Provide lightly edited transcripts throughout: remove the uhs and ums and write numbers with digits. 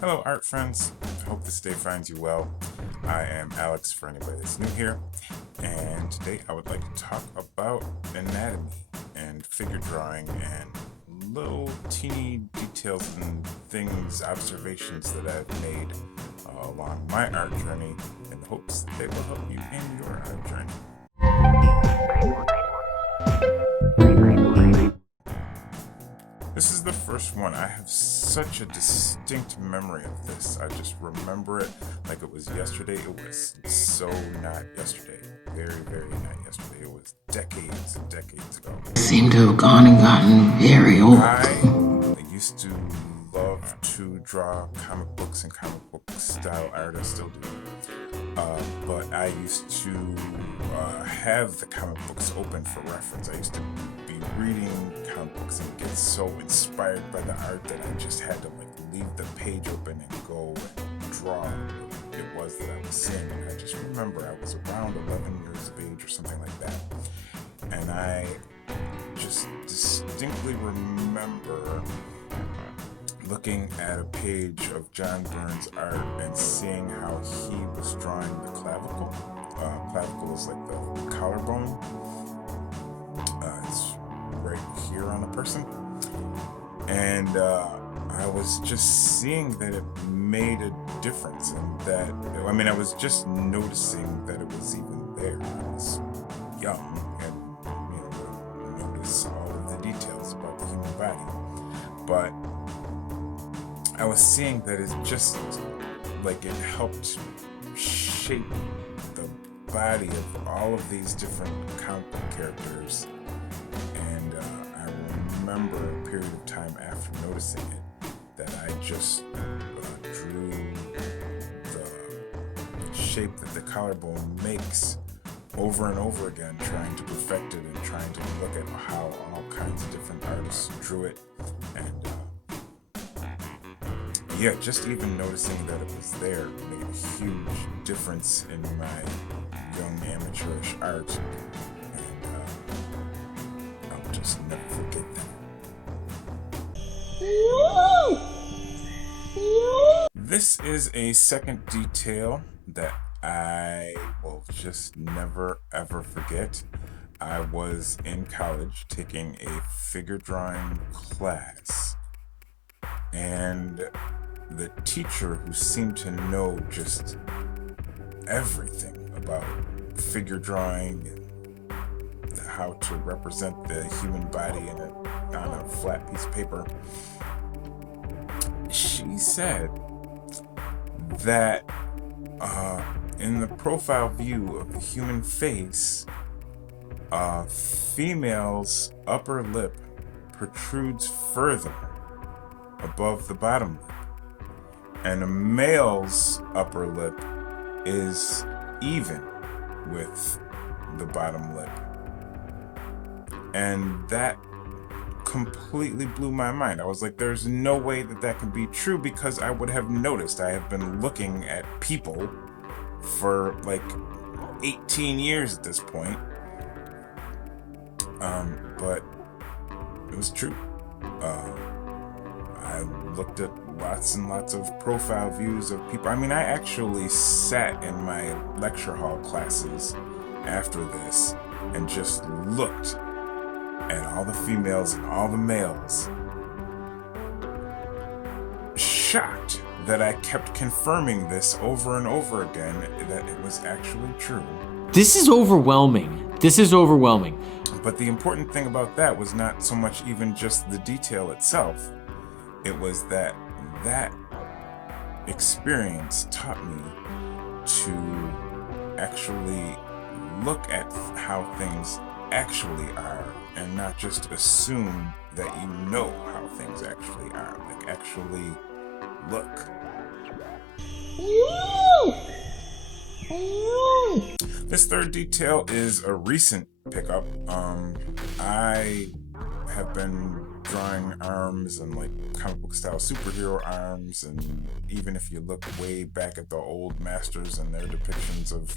Hello art friends, I hope this day finds you well. I am Alex for anybody that's new here, and today I would like to talk about anatomy and figure drawing and little teeny details and things, observations that I've made along my art journey in the hopes that they will help you in your art journey. This is the first one. I have such a distinct memory of this. I just remember it like it was yesterday. It was so not yesterday. Very, very not yesterday. It was decades and decades ago. Seem to have gone and gotten very old. I used to love to draw comic books and comic book style art. I still do. But I used to have the comic books open for reference. I used to be reading comic books and get so inspired by the art that I just had to leave the page open and go and draw what it was that I was seeing. And I just remember I was around 11 years of age or something like that. And I just distinctly remember looking at a page of John Byrne's art and seeing how he was drawing the clavicle. Clavicle is like the collarbone. It's right here on a person. And I was just seeing that it made a difference, and that, I was just noticing that it was even there. I was young and notice all of the details about the human body. But I was seeing that it just it helped shape the body of all of these different comic book characters. And I remember a period of time after noticing it that I just drew the shape that the collarbone makes over and over again, trying to perfect it and trying to look at how all kinds of different artists drew it. And just even noticing that it was there made a huge difference in my young amateurish art, and I'll just never forget that. This is a second detail that I will just never ever forget. I was in college taking a figure drawing class, and the teacher, who seemed to know just everything about figure drawing and how to represent the human body on a flat piece of paper, she said that in the profile view of the human face, a female's upper lip protrudes further above the bottom lip, and a male's upper lip is even with the bottom lip. And that completely blew my mind. I was like, there's no way that can be true, because I would have noticed. I have been looking at people for 18 years at this point. But it was true. I looked at lots and lots of profile views of people. I actually sat in my lecture hall classes after this and just looked at all the females and all the males, shocked that I kept confirming this over and over again, that it was actually true. This is overwhelming. But the important thing about that was not so much even just the detail itself. It was that experience taught me to actually look at how things actually are, and not just assume that you know how things actually are. Actually look. This third detail is a recent pickup. I have been drawing arms and comic book style superhero arms, and even if you look way back at the old masters and their depictions of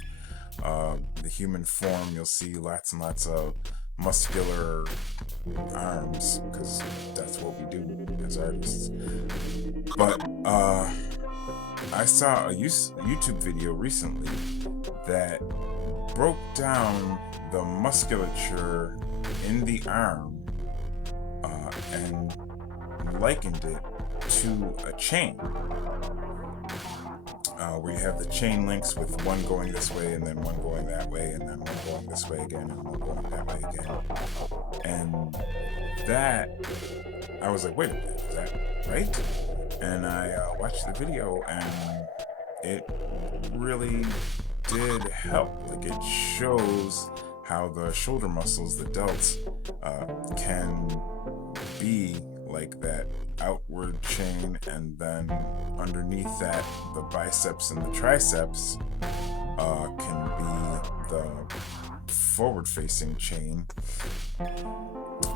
the human form, you'll see lots and lots of muscular arms, because that's what we do as artists. But I saw a YouTube video recently that broke down the musculature in the arm and likened it to a chain, where you have the chain links with one going this way and then one going that way and then one going this way again and one going that way again. And that, I was like, wait a minute, is that right? And I watched the video, and it really did help. Like, it shows how the shoulder muscles, the delts, can be like that outward chain, and then underneath that, the biceps and the triceps can be the forward-facing chain,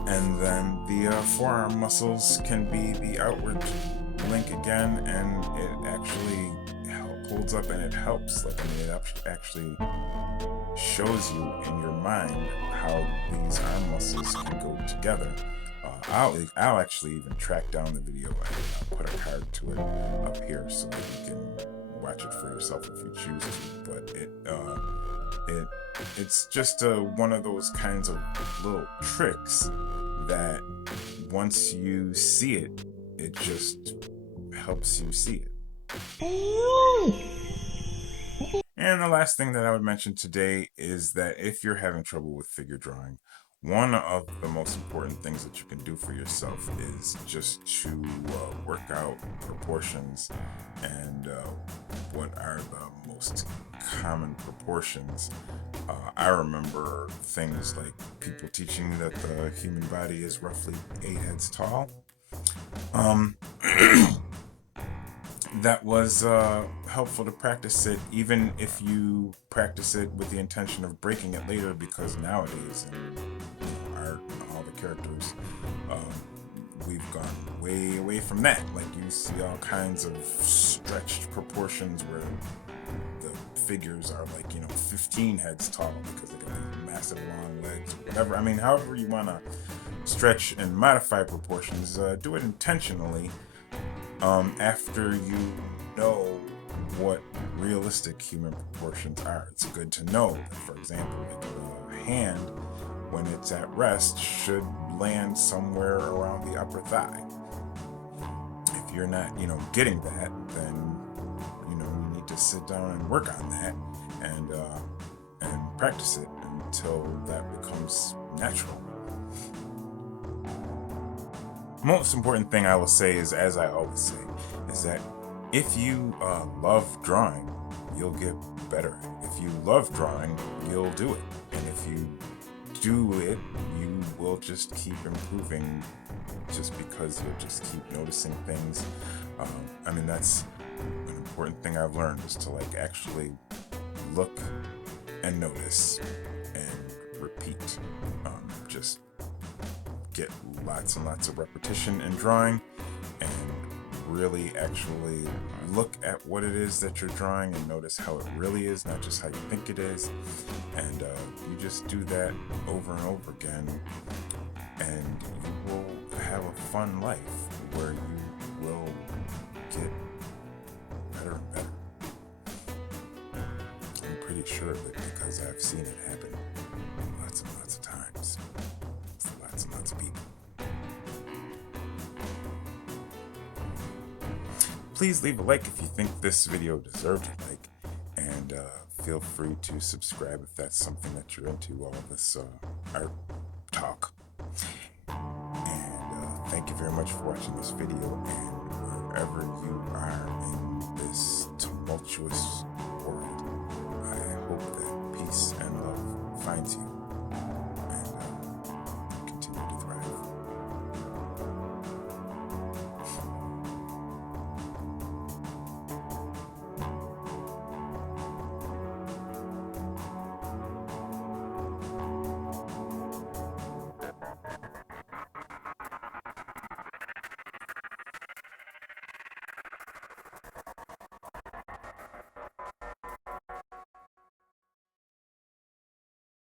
and then the forearm muscles can be the outward link again, and it actually holds up and it helps. Like, I mean, it actually shows you in your mind how these arm muscles can go together. I'll actually even track down the video and put a card to it up here so that you can watch it for yourself if you choose to. But it's just one of those kinds of little tricks that once you see it, it just helps you see it. And the last thing that I would mention today is that if you're having trouble with figure drawing, one of the most important things that you can do for yourself is just to work out proportions and what are the most common proportions. I remember things like people teaching me that the human body is roughly 8 heads tall. That was helpful to practice it, even if you practice it with the intention of breaking it later, because nowadays in art, all the characters, we've gone way away from that. Like, you see all kinds of stretched proportions where the figures are like, 15 heads tall because they got these massive long legs or whatever. I mean, however you want to stretch and modify proportions, do it intentionally. After you know what realistic human proportions are. It's good to know that, for example, like a hand, when it's at rest, should land somewhere around the upper thigh. If you're not, getting that, then, you need to sit down and work on that and practice it until that becomes natural. Most important thing I will say is, as I always say, is that if you love drawing, you'll get better. If you love drawing, you'll do it. And if you do it, you will just keep improving, just because you'll just keep noticing things. That's an important thing I've learned, is to actually look and notice and repeat. Just get lots and lots of repetition in drawing, and really actually look at what it is that you're drawing and notice how it really is, not just how you think it is. And you just do that over and over again, and you will have a fun life where you will get better and better. I'm pretty sure of it because I've seen it happen lots and lots of times for lots and lots of people. Please leave a like if you think this video deserved a like, and feel free to subscribe if that's something that you're into, all of this art talk. And thank you very much for watching this video, and wherever you are in this tumultuous world, I hope that peace and love finds you.